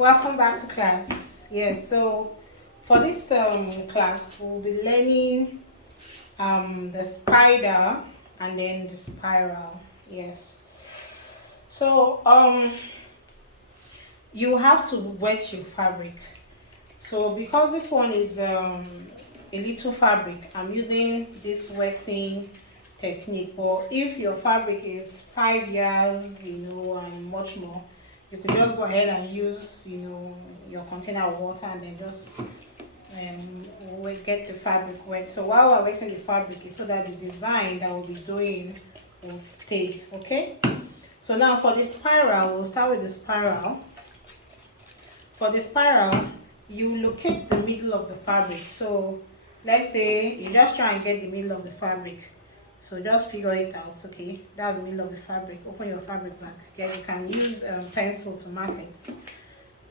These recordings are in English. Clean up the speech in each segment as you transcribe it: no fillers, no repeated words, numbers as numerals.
Welcome back to class. Yes, so for this class, we'll be learning the spider and then the spiral. Yes. So you have to wet your fabric. So because this one is a little fabric, I'm using this wetting technique. But if your fabric is 5 years, and much more, you could just go ahead and use, your container of water and then just get the fabric wet. So while we're wetting the fabric, is so that the design that we'll be doing will stay. Okay. So now for the spiral, we'll start with the spiral. For the spiral, you locate the middle of the fabric. So let's say you just try and get the middle of the fabric. So just figure it out. Okay, that's the middle of the fabric. Open your fabric back. Okay, you can use pencil to mark it.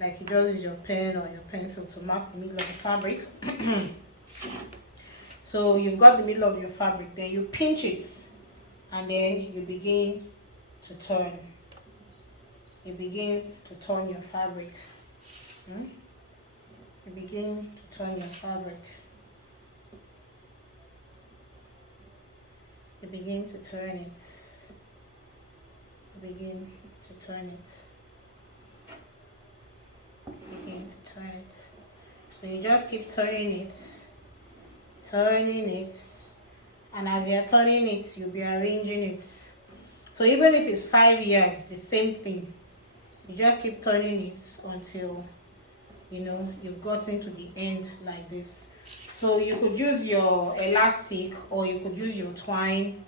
Like you just use your pen or your pencil to mark the middle of the fabric. So you've got the middle of your fabric. Then you pinch it, and then you begin to turn. You begin to turn your fabric. You begin to turn your fabric. You begin to turn it. You begin to turn it. You begin to turn it. So you just keep turning it, and as you're turning it, you'll be arranging it. So even if it's 5 years, the same thing. You just keep turning it until you've gotten to the end like this. So you could use your elastic or you could use your twine,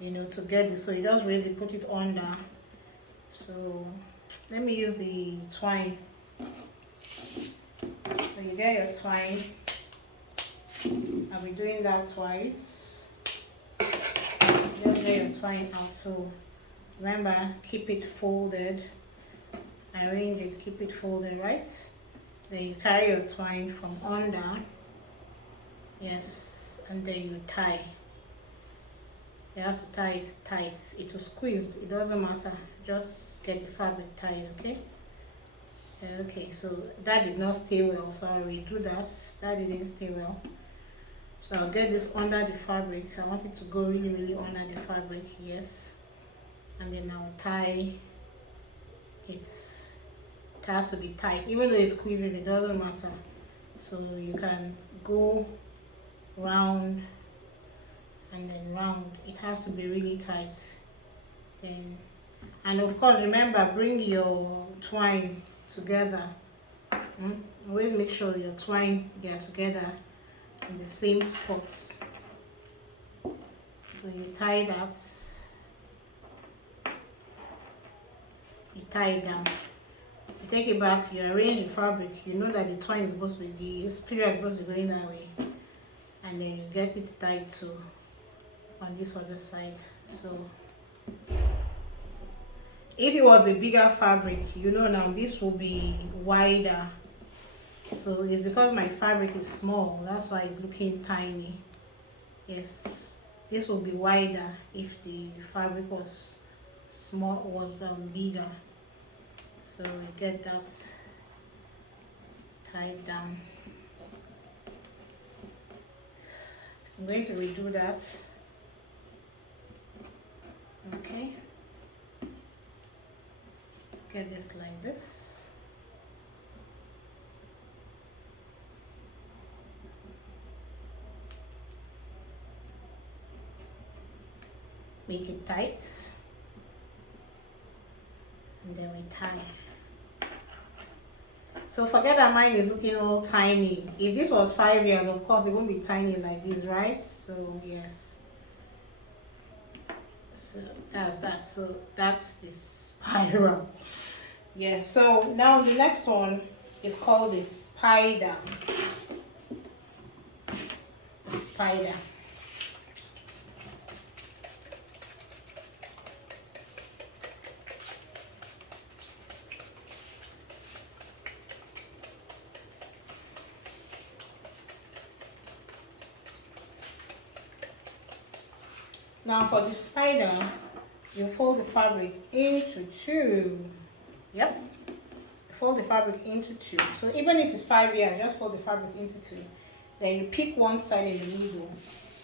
to get this. So you just raise it, put it under. So let me use the twine. So you get your twine. I'll be doing that twice. Just get your twine out. So remember, keep it folded. Arrange it, keep it folded, right? Then you carry your twine from under. Yes, and then you tie. You have to tie it tight. It will squeeze, it doesn't matter. Just get the fabric tied, okay? Okay, so that did not stay well, so I'll redo that. That didn't stay well. So I'll get this under the fabric. I want it to go really, really under the fabric, yes. And then I'll tie it. It has to be tight. Even though it squeezes, it doesn't matter. So you can go round and then round. It has to be really tight. Then, and of course, remember, bring your twine together. Always make sure your twine are together in the same spots. So you tie that. You tie it down. You take it back, you arrange the fabric, you know that the twine is supposed to be, the spiral is supposed to be going that way. And then you get it tied to on this other side. So if it was a bigger fabric, now this will be wider. So it's because my fabric is small, that's why it's looking tiny. Yes, this will be wider if the fabric was small, was bigger. So we get that tied down. I'm going to redo that. Okay. Get this like this. Make it tight. And then we tie. So forget that mine is looking all tiny. If this was 5 years, of course it won't be tiny like this, right? So yes. So that's that. So that's the spiral. Yeah. So now the next one is called the spider. The spider. Now for the spider, you fold the fabric into two. Yep. fold the fabric into two. So even if it's 5 yards, just fold the fabric into two. Then you pick one side in the middle,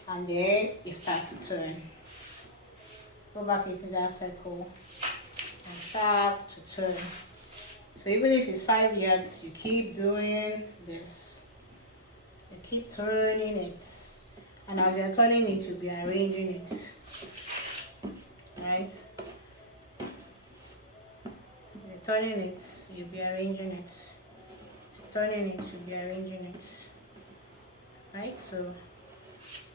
and then you start to turn. Go back into that circle and start to turn. So even if it's 5 yards, you keep doing this. You keep turning it, and as you're turning it, you'll be arranging it. Right? You're turning it, you'll be arranging it. Turning it, you'll be arranging it. Right? So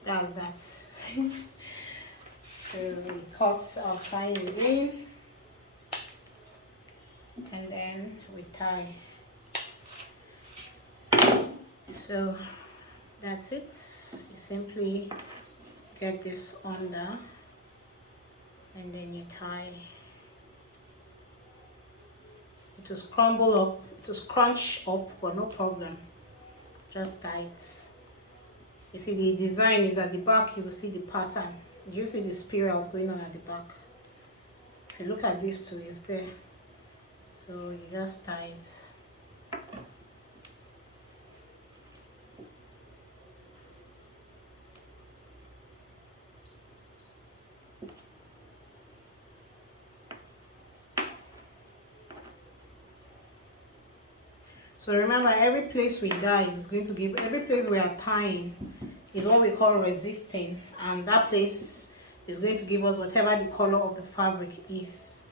that's that. So we cut our twine again, and then we tie. So that's it. You simply get this under, and then you tie. It will crumble up, it will scrunch up, but no problem. Just tie it. You see the design is at the back, you will see the pattern. You see the spirals going on at the back. If you look at these two, it's there. So you just tie it. So remember, every place we dye is going to give, every place we are tying is what we call resisting, and that place is going to give us whatever the color of the fabric is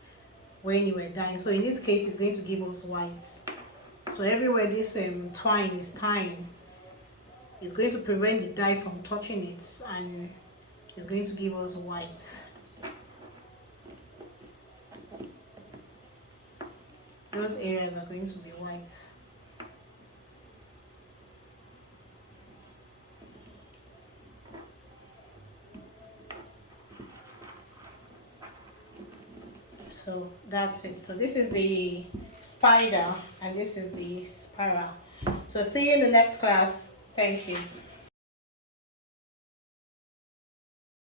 when you were dyeing. So in this case, it's going to give us white. So everywhere this twine is tying is going to prevent the dye from touching it, and it's going to give us white. Those areas are going to be white. So that's it. So this is the spider and this is the spiral. So see you in the next class. Thank you.